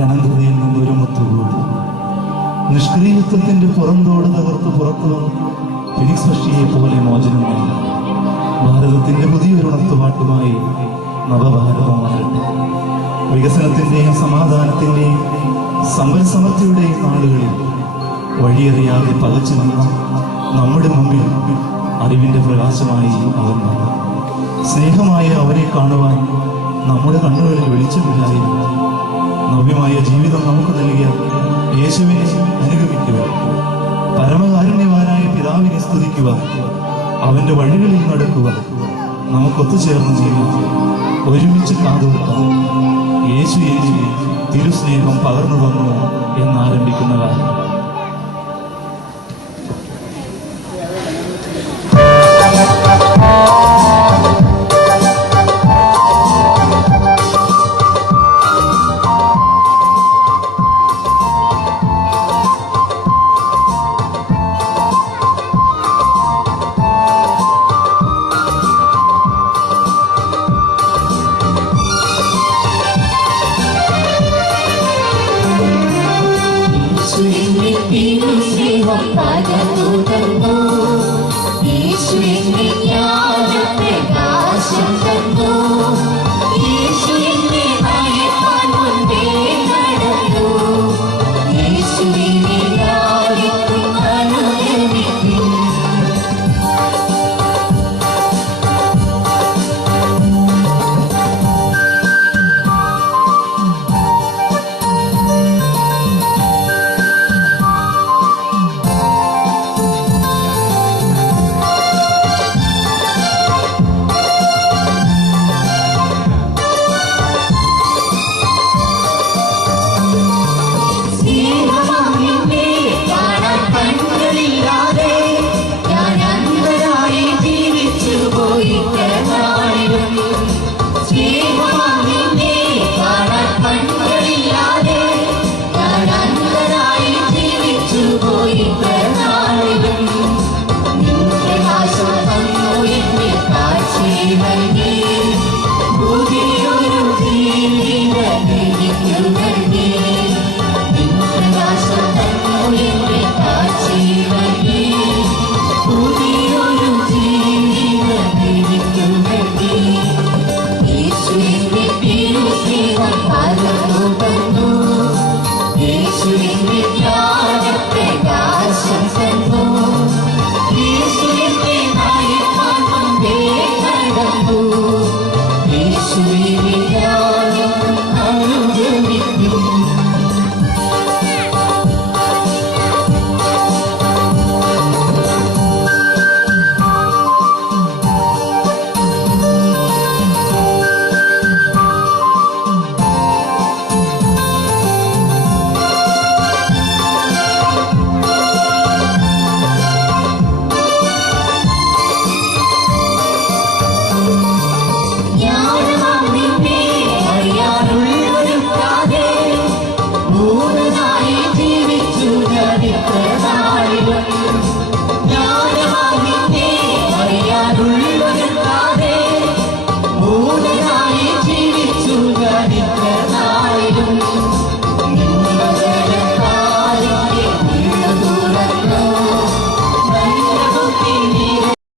അനന്തതയിൽ നിന്നൊരു മുത്തുകൂടി നിഷ്ക്രിയത്വത്തിന്റെ പുറന്തോട് തകർത്ത് പുറത്തു വന്ന് ഫിനിക്സ് പക്ഷിയെ പോലെ മോചനം നേടി ഭാരതത്തിന്റെ പുതിയൊരു ഉണർത്തുപാട്ടുമായി നവഭാരതം മാറട്ടെ. വികസനത്തിന്റെയും സമാധാനത്തിന്റെയും സമ്പൽ സമൃദ്ധിയുടെയും നാളുകളിൽ വഴിയറിയാതെ പകച്ചു നിന്ന നമ്മുടെ മുമ്പിൽ അറിവിന്റെ പ്രകാശമായി അവൻ വന്നു. സ്നേഹമായ അവനെ കാണുവാൻ നമ്മുടെ കണ്ണുകളിൽ വെളിച്ചമില്ലായിരുന്നു. നവ്യമായ ജീവിതം നമുക്ക് നൽകിയ യേശുവിനെ അനുഗമിക്കുക, പരമകാരുണ്യവാനായ പിതാവിനെ സ്തുതിക്കുക, അവന്റെ വഴികളിൽ നടക്കുക, നമുക്കൊത്തുചേർന്ന് ചെയ്യാം, ഒരുമിച്ച് കാതോർക്കാം. യേശു യേശു തിരുസ്നേഹം പകർന്നു തന്നു എന്നാരംഭിക്കുന്ന കാര്യം. സ്നേഹം പകർന്നു തന്നു